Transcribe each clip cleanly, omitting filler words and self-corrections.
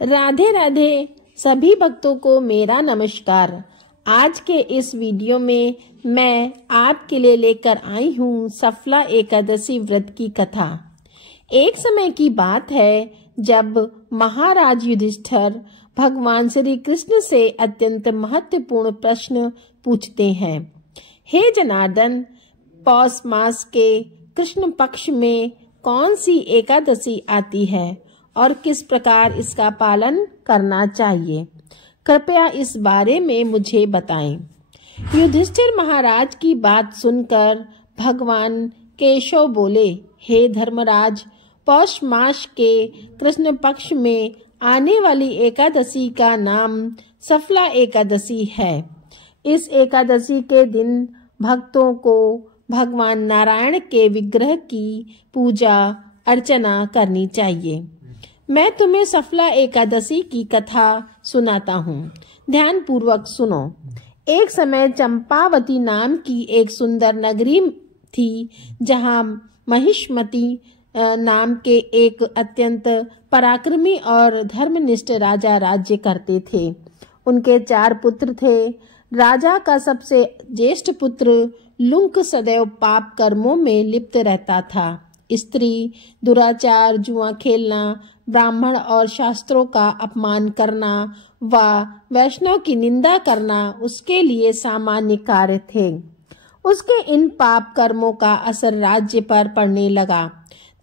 राधे राधे सभी भक्तों को मेरा नमस्कार। आज के इस वीडियो में मैं आपके लिए लेकर आई हूँ सफला एकादशी व्रत की कथा। एक समय की बात है जब महाराज युधिष्ठिर भगवान श्री कृष्ण से अत्यंत महत्वपूर्ण प्रश्न पूछते हैं। हे जनार्दन, पौष मास के कृष्ण पक्ष में कौन सी एकादशी आती है और किस प्रकार इसका पालन करना चाहिए? कृपया इस बारे में मुझे बताएं। युधिष्ठिर महाराज की बात सुनकर भगवान केशव बोले, हे धर्मराज, पौष मास के कृष्ण पक्ष में आने वाली एकादशी का नाम सफला एकादशी है। इस एकादशी के दिन भक्तों को भगवान नारायण के विग्रह की पूजा अर्चना करनी चाहिए। मैं तुम्हें सफला एकादशी की कथा सुनाता हूँ, ध्यान पूर्वक सुनो। एक समय चंपावती नाम की एक सुंदर नगरी थी, जहाँ महिष्मति नाम के एक अत्यंत पराक्रमी और धर्मनिष्ठ राजा राज्य करते थे। उनके 4 पुत्र थे। राजा का सबसे ज्येष्ठ पुत्र लुंक सदैव पाप कर्मों में लिप्त रहता था। स्त्री, दुराचार, जुआ खेलना, ब्राह्मण और शास्त्रों का अपमान करना व वैष्णव की निंदा करना उसके लिए सामान्य कार्य थे। उसके इन पाप कर्मों का असर राज्य पर पड़ने लगा।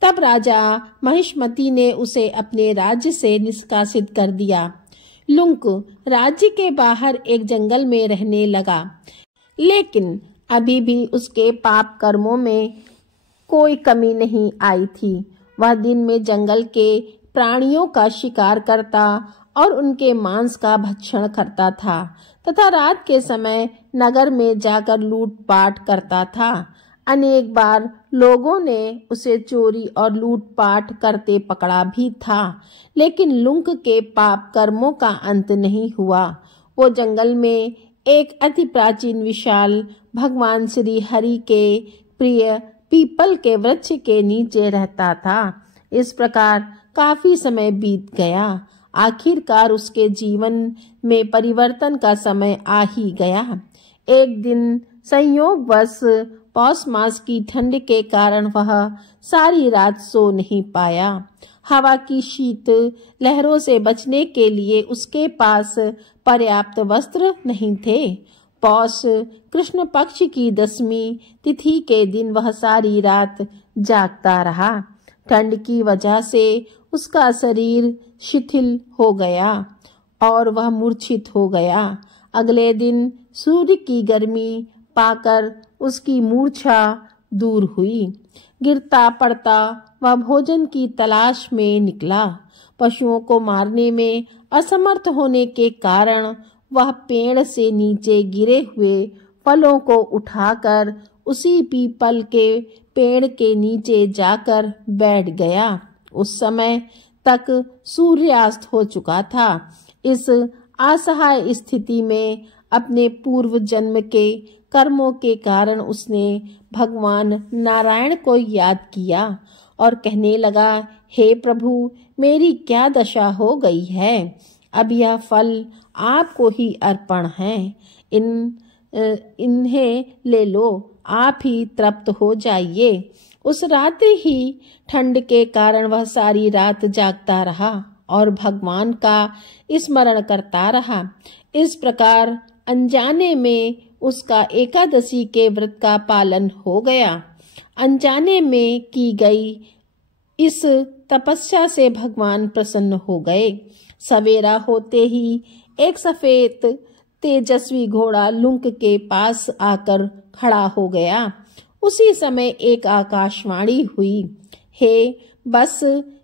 तब राजा महिष्मति ने उसे अपने राज्य से निष्कासित कर दिया। लुंक राज्य के बाहर एक जंगल में रहने लगा, लेकिन अभी भी उसके पाप कर्मों में कोई कमी नहीं आई थी। वह दिन में जंगल के प्राणियों का शिकार करता और उनके मांस का भक्षण करता था तथा रात के समय नगर में जाकर लूटपाट करता था। अनेक बार लोगों ने उसे चोरी और लूटपाट करते पकड़ा भी था, लेकिन लुंक के पाप कर्मों का अंत नहीं हुआ। वो जंगल में एक अति प्राचीन विशाल भगवान श्री हरि के प्रिय पीपल के वृक्ष के नीचे रहता था। इस प्रकार काफी समय बीत गया। आखिरकार उसके जीवन में परिवर्तन का समय आ ही गया। एक दिन संयोगवश पौष मास की ठंड के कारण वह सारी रात सो नहीं पाया। हवा की शीत लहरों से बचने के लिए उसके पास पर्याप्त वस्त्र नहीं थे। पौष कृष्ण पक्ष की 10वीं तिथि के दिन वह सारी रात जागता रहा। ठंड की वजह से उसका शरीर शिथिल हो गया और वह मूर्छित हो गया। अगले दिन सूर्य की गर्मी पाकर उसकी मूर्छा दूर हुई। गिरता पड़ता वह भोजन की तलाश में निकला। पशुओं को मारने में असमर्थ होने के कारण वह पेड़ से नीचे गिरे हुए फलों को उठाकर उसी पीपल के पेड़ के नीचे जाकर बैठ गया। उस समय तक सूर्यास्त हो चुका था। इस असहाय स्थिति में अपने पूर्व जन्म के कर्मों के कारण उसने भगवान नारायण को याद किया और कहने लगा, हे प्रभु, मेरी क्या दशा हो गई है। अब यह फल आपको ही अर्पण है। इन्हें ले लो, आप ही तृप्त हो जाइए। उस रात्रि ही ठंड के कारण वह सारी रात जागता रहा और भगवान का स्मरण करता रहा। इस प्रकार अनजाने में उसका एकादशी के व्रत का पालन हो गया। अनजाने में की गई इस तपस्या से भगवान प्रसन्न हो गए। सवेरा होते ही एक सफेद तेजस्वी घोड़ा लुंक के पास आकर खड़ा हो गया। उसी समय एक आकाशवाणी हुई, हे बस,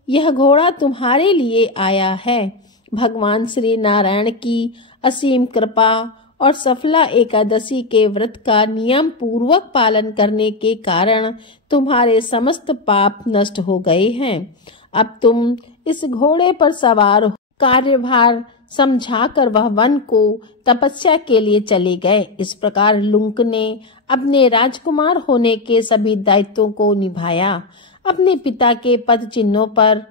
यह घोड़ा तुम्हारे लिए आया है। भगवान श्री नारायण की असीम कृपा और सफला एकादशी के व्रत का नियम पूर्वक पालन करने के कारण तुम्हारे समस्त पाप नष्ट हो गए हैं। अब तुम इस घोड़े पर सवार हो। कार्यभार समझाकर वह वन को तपस्या के लिए चले गए। इस प्रकार लुंक ने अपने राजकुमार होने के सभी दायित्वों को निभाया। अपने पिता के पद चिन्हों पर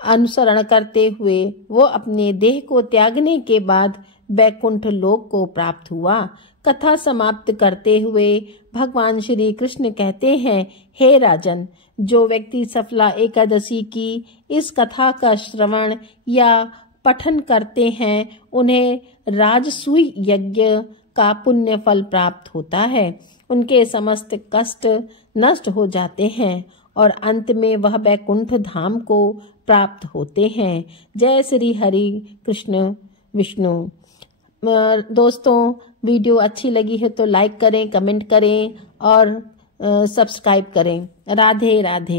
अनुसरण करते हुए वो अपने देह को त्यागने के बाद बैकुंठ लोक को प्राप्त हुआ। कथा समाप्त करते हुए भगवान श्री कृष्ण कहते हैं, हे राजन, जो व्यक्ति सफला एकादशी की इस कथा का श्रवण या पठन करते हैं, उन्हें राजसूय यज्ञ का पुण्य फल प्राप्त होता है। उनके समस्त कष्ट नष्ट हो जाते हैं और अंत में वह बैकुंठ धाम को प्राप्त होते हैं। जय श्री हरि कृष्ण विष्णु। दोस्तों, वीडियो अच्छी लगी है तो लाइक करें, कमेंट करें और सब्सक्राइब करें। राधे राधे।